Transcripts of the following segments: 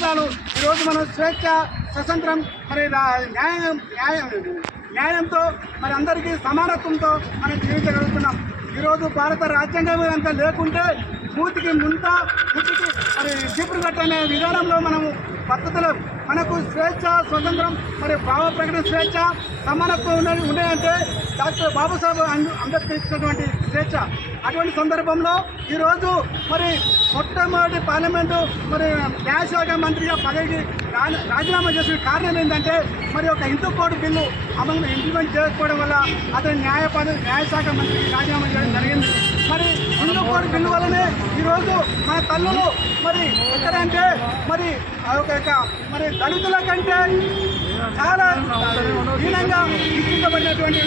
సంవత్సరాలు ఈరోజు మనం స్వేచ్ఛ స్వతంత్రం మరి న్యాయంతో మరి అందరికీ సమానత్వంతో మనం జీవించగలుగుతున్నాం. ఈరోజు భారత రాజ్యాంగం అంతా లేకుంటే మూతికి ముతికి మరి చీపురు కట్టనే విధానంలో మనము పద్ధతులు మనకు స్వేచ్ఛ స్వతంత్రం మరి భావ ప్రకటన స్వేచ్ఛ సమానత్వం ఉన్నాయంటే డాక్టర్ బాబాసాహెబ్ అంబేద్కర్ ఇచ్చినటువంటి స్వేచ్ఛ. అటువంటి సందర్భంలో ఈరోజు మరి మొట్టమొదటి పార్లమెంటు మరి న్యాయశాఖ మంత్రిగా పదవికి రాజీనామా చేసిన కారణం ఏంటంటే మరి ఒక హిందూ కోడ్ బిల్లు అమలు ఇంప్లిమెంట్ చేయకపోవడం వల్ల అతను న్యాయశాఖ మంత్రికి రాజీనామా చేయడం జరిగింది. మరి హిందూ కోడ్ బిల్లు వల్లనే ఈరోజు మన తల్లులు మరి ఎక్కడంటే మరి మరి దళితుల కంటే చాలా హీనంగా గుర్తించబడినటువంటి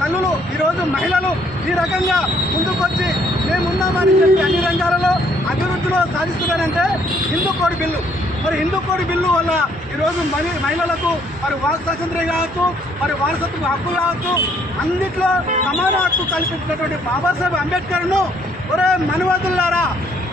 తల్లులు ఈరోజు మహిళలు ఈ రకంగా ముందుకొచ్చి మేమున్నామని చెప్పి అన్ని రంగాలలో అభివృద్ధిలో సాధిస్తున్నారంటే హిందూ కోడ్ బిల్లు. మరి హిందూ కోడ్ బిల్లు వల్ల ఈరోజు మహిళలకు మరి వాక్ స్వాతంత్ర్యం కావచ్చు, మరి వారసత్వ హక్కు కావచ్చు, అన్నిట్లో సమాన హక్కు కల్పించినటువంటి బాబాసాహెబ్ అంబేద్కర్ను ఒరే మనువాదులారా,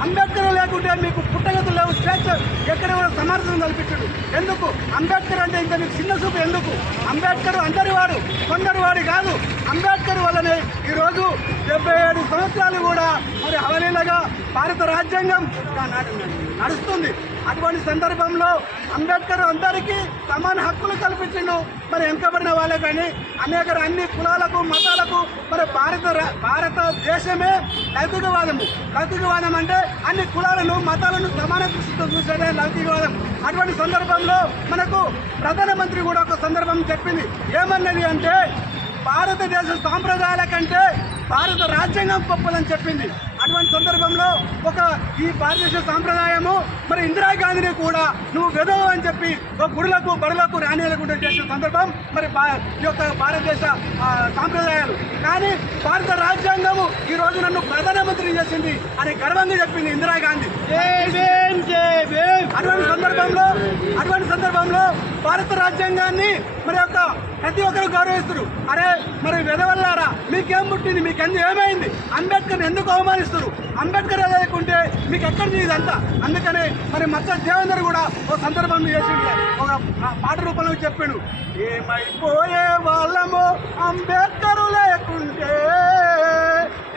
అంబేద్కర్ లేకుంటే మీకు పుట్టగతులు లేవు, స్వేచ్ఛ ఎక్కడ కూడా సమర్థనం కల్పించడు. ఎందుకు అంబేద్కర్ అంటే ఇంకా మీకు చిన్న చూపు ఎందుకు? అంబేద్కర్ అందరి వాడు, కొందరు వాడు కాదు. అంబేద్కర్ వల్లనే ఈరోజు 77 సంవత్సరాలు కూడా మరి అవలీలగా భారత రాజ్యాంగం నడుస్తుంది. అటువంటి సందర్భంలో అంబేద్కర్ అందరికీ సమాన హక్కులు కల్పించిండు. మరి వెనుకబడిన వాళ్ళే కానీ అన్ని కులాలకు మతాలకు మరి భారతదేశమే లౌకికవాదం అంటే అన్ని కులాలను మతాలను సమాన దృష్టితో చూసేదే లౌకికవాదం. అటువంటి సందర్భంలో మనకు ప్రధానమంత్రి కూడా ఒక సందర్భం చెప్పింది. ఏమన్నది అంటే భారతదేశ సాంప్రదాయాల కంటే భారత రాజ్యాంగం గొప్పదని చెప్పింది. అటువంటి సందర్భంలో ఈ భారతదేశ సాంప్రదాయము మరి ఇందిరాగాంధీని కూడా నువ్వు వెదవు అని చెప్పి ఒక గుడులకు బడులకు రాణిలకు చేసిన సందర్భం మరి ఈ యొక్క భారతదేశ సాంప్రదాయాలు. కానీ భారత రాజ్యాంగము ఈ రోజు నన్ను ప్రధానమంత్రి చేసింది అని గర్వంగా చెప్పింది ఇందిరాగాంధీ. అటువంటి సందర్భంలో భారత రాజ్యాంగాన్ని మరి ప్రతి ఒక్కరు గౌరవిస్తారు. అరే మరి వెదవల్లారా, మీకేం పుట్టింది, మీకెందుకు ఏమైంది, అంబేద్కర్ ఎందుకు అవమానిస్తారు, అంబేద్కర్ లేకుంటే మీకు ఎక్కడిది ఇదంతా. అందుకనే మరి మచ్చ దేవేందర్ కూడా ఒక సందర్భంలో చేసిండు, ఒక పాట రూపంలో చెప్పాడు, ఏమైపోయే వాళ్ళము అంబేద్కర్ లేకుంటే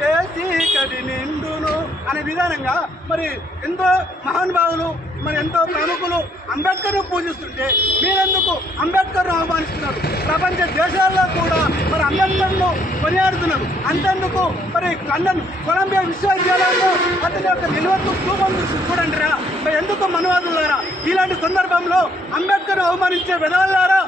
ఏ చీకటి నిండును అనే విధానంగా మరి ఎంతో మహానుభావులు మరి ఎంతో ప్రముఖులు అంబేద్కర్ను పూజిస్తుంటే మీరెందుకు అంబేద్కర్ను అవమానిస్తున్నారు? ప్రపంచ దేశాల్లో కూడా మరి అంబేద్కర్ను కొనియాడుతున్నారు. అంతేందుకు మరి లండన్ కొలంబియా విశ్వవిద్యాలయంలో అతని యొక్క నిలువత్తు రూపం చూడండిరా. మరి ఎందుకు మనువాదులారా? ఇలాంటి సందర్భంలో అంబేద్కర్ అవమానించే విధవల్లారా,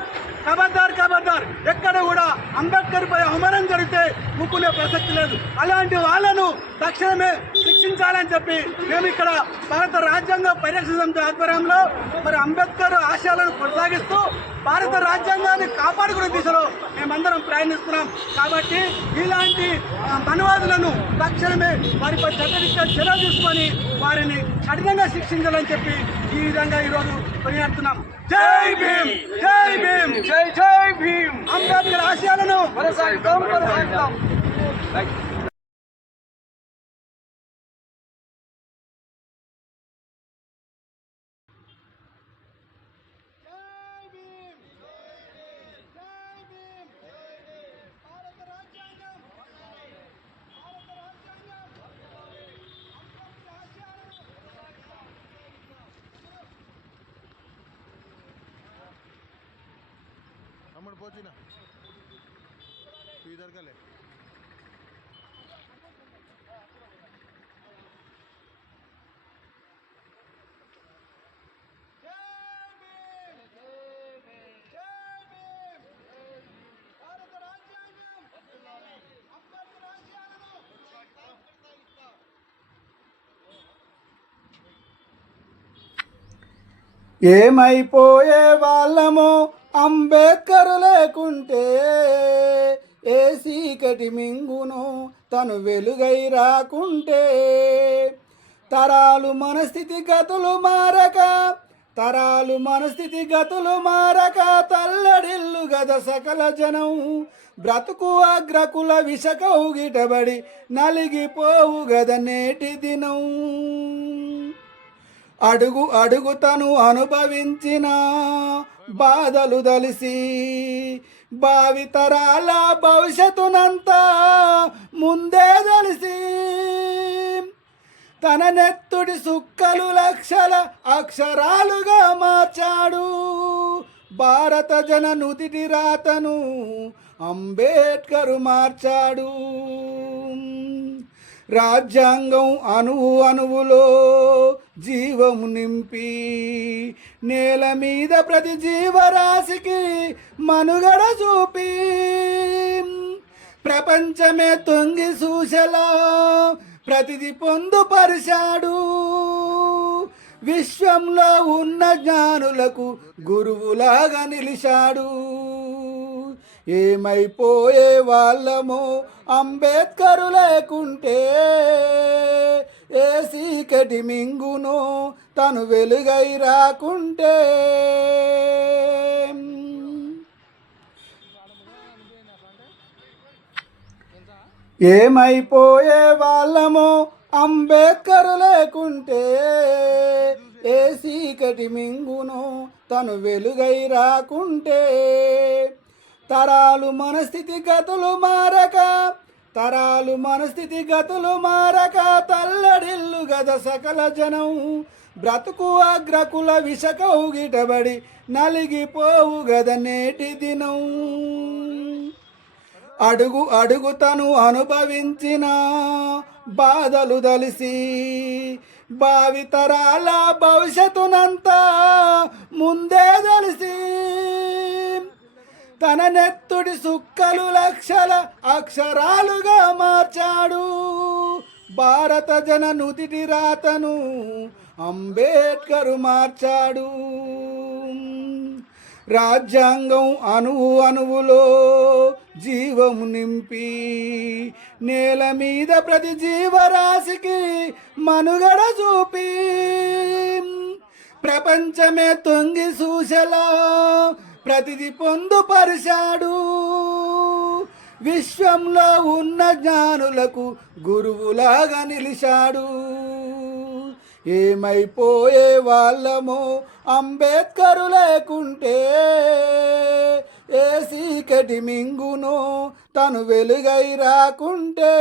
ఖబర్దార్. ఎక్కడ కూడా అంబేద్కర్ పై అవమానం జరిగితే ఊపుకునే ప్రసక్తి లేదు. అలాంటి వాళ్ళను తక్షణమే శిక్షించాలని చెప్పి మేము ఇక్కడ భారత రాజ్యాంగ పరిరక్షణ సమితి ఆధ్వర్యంలో మరి అంబేద్కర్ ఆశయాలను కొనసాగిస్తూ భారత రాజ్యాంగాన్ని కాపాడుకునే దిశలో మేమందరం ప్రయాణిస్తున్నాం. కాబట్టి ఇలాంటి మనువాదులను తక్షణమే వారిపై చట్టరీత్యా చర్య తీసుకొని వారిని కఠినంగా శిక్షించాలని చెప్పి ఈ విధంగా ఈరోజు కొనియాడుతున్నాం. జై భీమ్, జై భీమ్, జై భీమ్. అంబేద్కర్ ఆశయాలను కొనసాగిద్దాం. नंबर पहुंची ना तू इधर का ले ఏమైపోయే వాళ్ళము అంబేద్కర్ లేకుంటే ఏ చీకటి మింగును తను వెలుగై రాకుంటే తరాలు మనస్థితిగతులు మారక తల్లడిల్లు గద సకల జనం బ్రతుకు అగ్రకుల విషకౌగిటబడి నలిగిపోవు గద నేటి దినం అడుగు అడుగు తను అనుభవించిన బాధలు దలిసి భావితరాల భవిష్యత్తునంతా ముందే తెలిసి తన నెత్తుడి సుక్కలు లక్షల అక్షరాలుగా మార్చాడు భారత జన నుదిటి రాతను అంబేద్కర్ మార్చాడు. రాజ్యాంగం అణువు అణువులో జీవము నింపి నేల మీద ప్రతి జీవరాశికి మనుగడ చూపి ప్రపంచమే తొంగి చూసెలా ప్రతిది పొందుపరిచాడు. విశ్వంలో ఉన్న జ్ఞానులకు గురువులాగా నిలిచాడు. ఏమైపోయే వాళ్ళమో అంబేద్కరు లేకుంటే ఏ చీకటి మింగునో తను వెలుగై రాకుంటే. ఏమైపోయే వాళ్ళమో అంబేద్కరు లేకుంటే ఏ చీకటి మింగునో తను వెలుగై రాకుంటే. తరాలు మనస్థితిగతులు మారక తల్లడిల్లు గద సకల జనం బ్రతుకు అగ్రకుల విషకౌగిటబడి నలిగిపోవు గద నేటి దినం. అడుగు అడుగు తను అనుభవించిన బాధలు దలిసి భావితరాల భవిష్యత్తునంతా ముందే తెలిసి తన నెత్తుడి సుక్కలు లక్షల అక్షరాలుగా మార్చాడు భారత జన నుదిటి రాతను అంబేద్కర్ మార్చాడు. రాజ్యాంగం అణువు అణువులో జీవము నింపి నేల మీద ప్రతి జీవరాశికి మనుగడ చూపి ప్రపంచమే తొంగి చూసెలా ప్రతిది పొందుపరిచాడు. విశ్వంలో ఉన్న జ్ఞానులకు గురువులాగా నిలిచాడు. ఏమైపోయే వాళ్ళమో అంబేద్కరు లేకుంటే ఏ చీకటి మింగునో తను వెలుగై రాకుంటే.